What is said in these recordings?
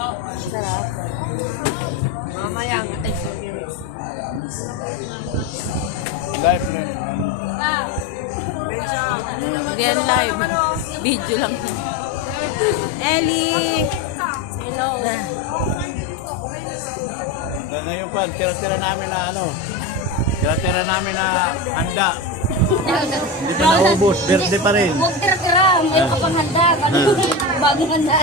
Sarap. Mamayang. Live na. Yan live. Video lang. Ellie! Hello. Ngayon pa, tira-tira namin na ano. Tira-tira namin na handa. Hindi pa naubos, birthday pa rin. Huwag tira-tira, may kapang handa. Bagong handa.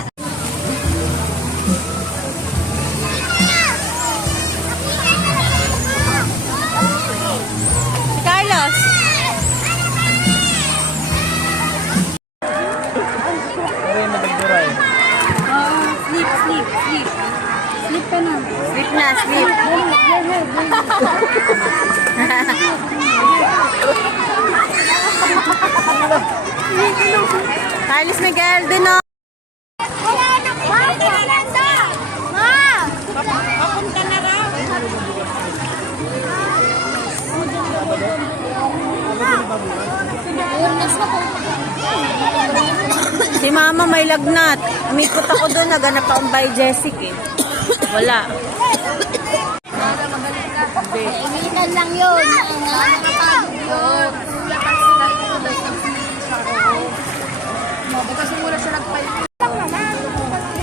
Si Carlos! Pero yung nagagdura eh. Sleep. Sleep ka na. Sleep na, sleep. Carlos Miguel, din o. Wala na po. Ma! Papunta na raw. Si mama may lagnat. Umikot ako doon, naganap akong by Jessic eh. Wala. Initan lang yun. Yun. Kasi mula siya nagpalit.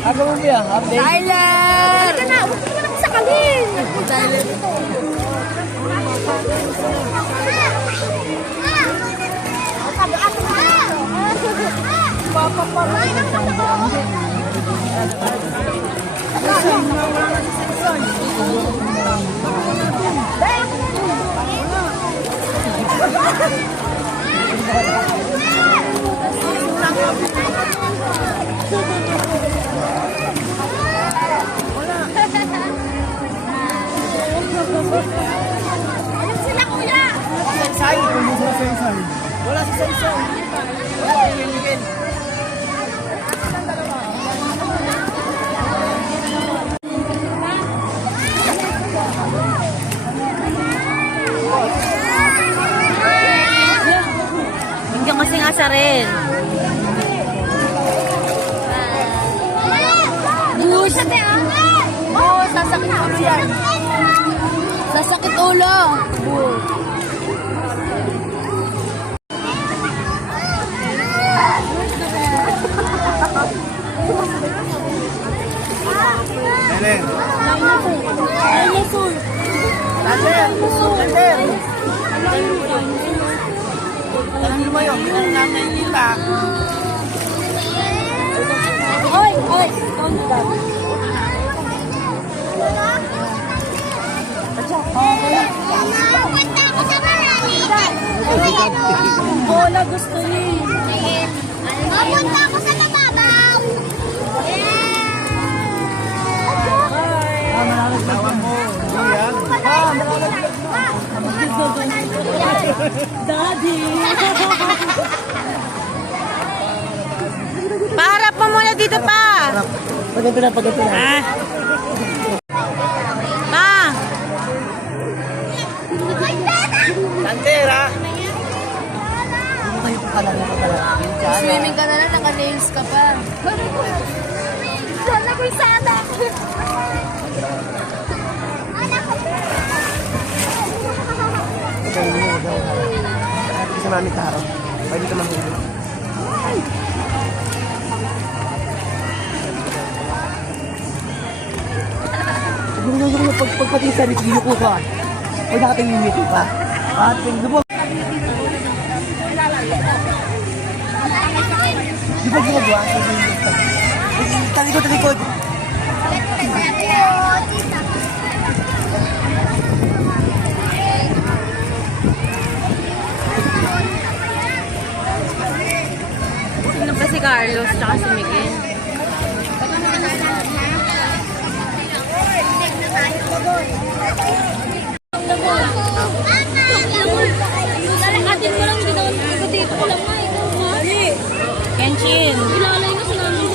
Ako mo biya, update? Tyler! Ito na, huwag mo naman sakalin. Tyler. Ayun sila, kuya! Say, wala si Say. Wala si Miguel. Hindi kasi nga siya rin. Oo, sasakit ulo yan. Sasakit ulo. Helen. Dinosaur. Tander. Tander mo yun, hindi na namin kita. Oy, don't do that. Bola gusto niya. Mapunta ako sa mababaw. Tawag mo. Yan. Daddy. Paharap mo muna dito pa. Pagkita na. Pa. Tander ha. Swimming ka na lang, naka-nails ka pa. Sana ko yung sana. Kasi mami taro. Pwede ka mahuli. Siguro pagpati sa review ko ka. Huwag natin yung meeting pa. At tingnan mo. Di ba ginagawa? Talikod. Sino ba si Carlos tsaka si Miguel? Atin mo lang, hindi naman dito ko lang nga. Kenshin. Ilalay na sa namin.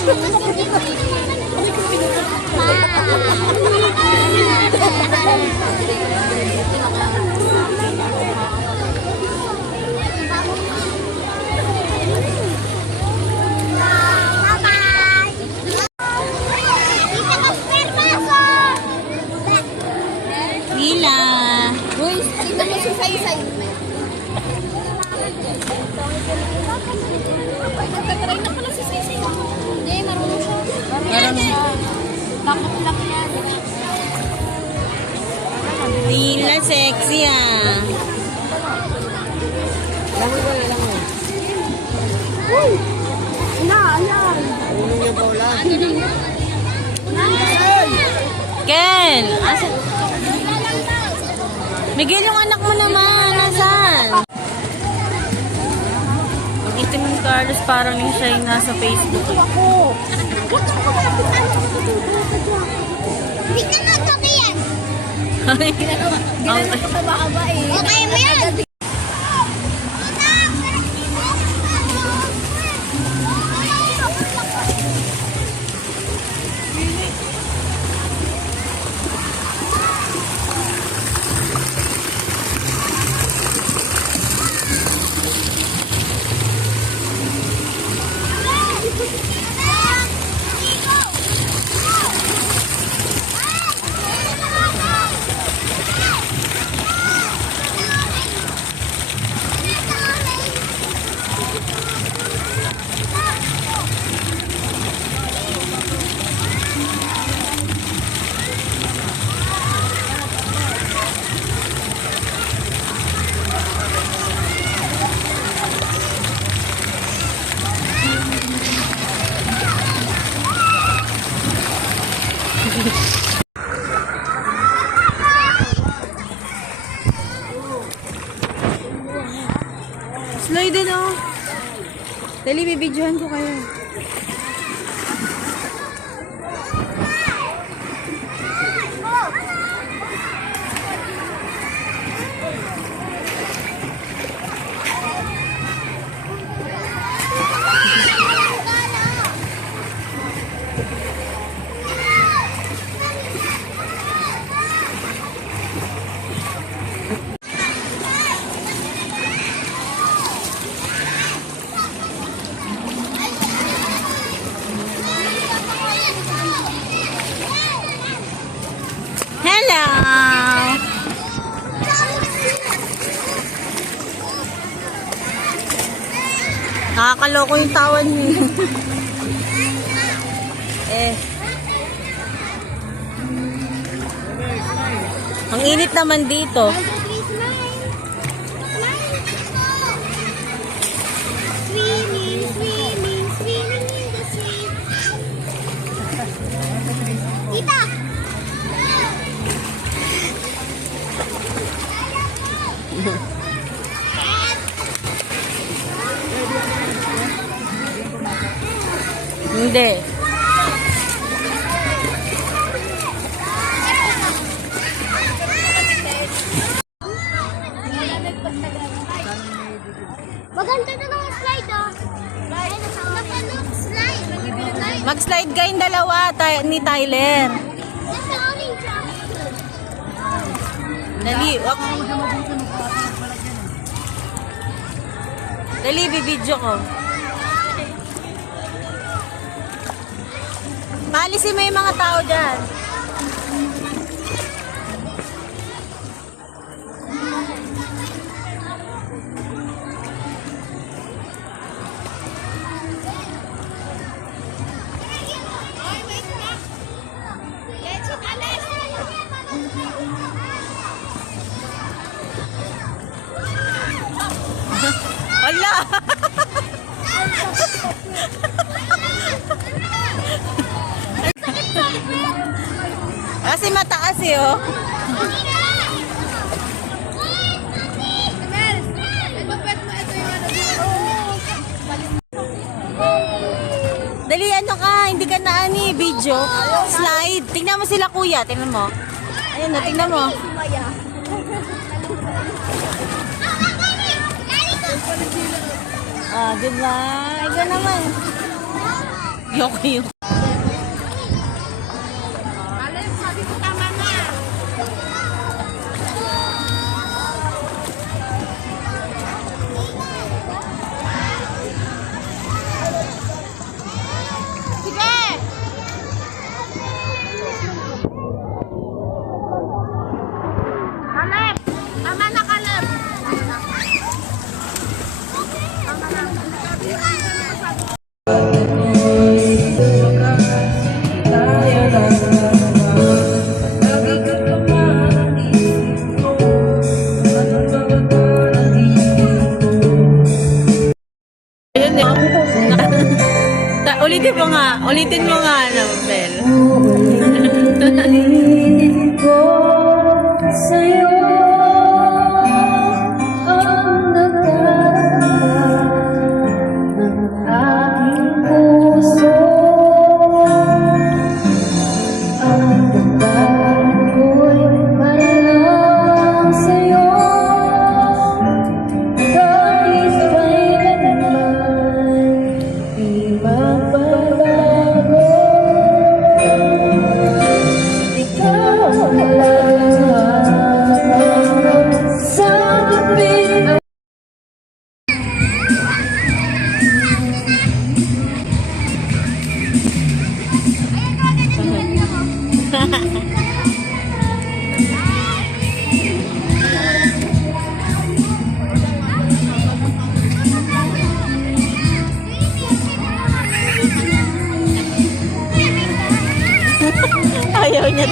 sexy ah. Ken! Asan? Miguel, yung anak mo naman. Nasaan? Ang itim ng Carlos parang yung siya yung nasa Facebook. Hindi ka na toki yan. Ang- Okay mo yan. Sloy din oh. Dali, bibidyohan ko kayo. Hello! Nakakaloko yung tawan niyo. eh. Ang init naman dito. Swimming, swimming, swimming in the sea. Tita! Hindi. Maganda na ng slide, oh. Napanood slide. Mag-slide kayong dalawa ni Tyler. Nasa orange, ah. Dali, wag. Dali, bibidyo ko. Paalisin mo yung mga tao dyan. Hala! Kasi mataas eh, oh. Dali, ano ka? Hindi ka na ani, video. Slide. Tingnan mo sila, kuya. Tingnan mo. Ayun na, tingnan mo. Ah, diba? Ikaw naman. Yoki. Ulitin mo nga. Ulitin mo nga, ano, Bel. Ayaw niya.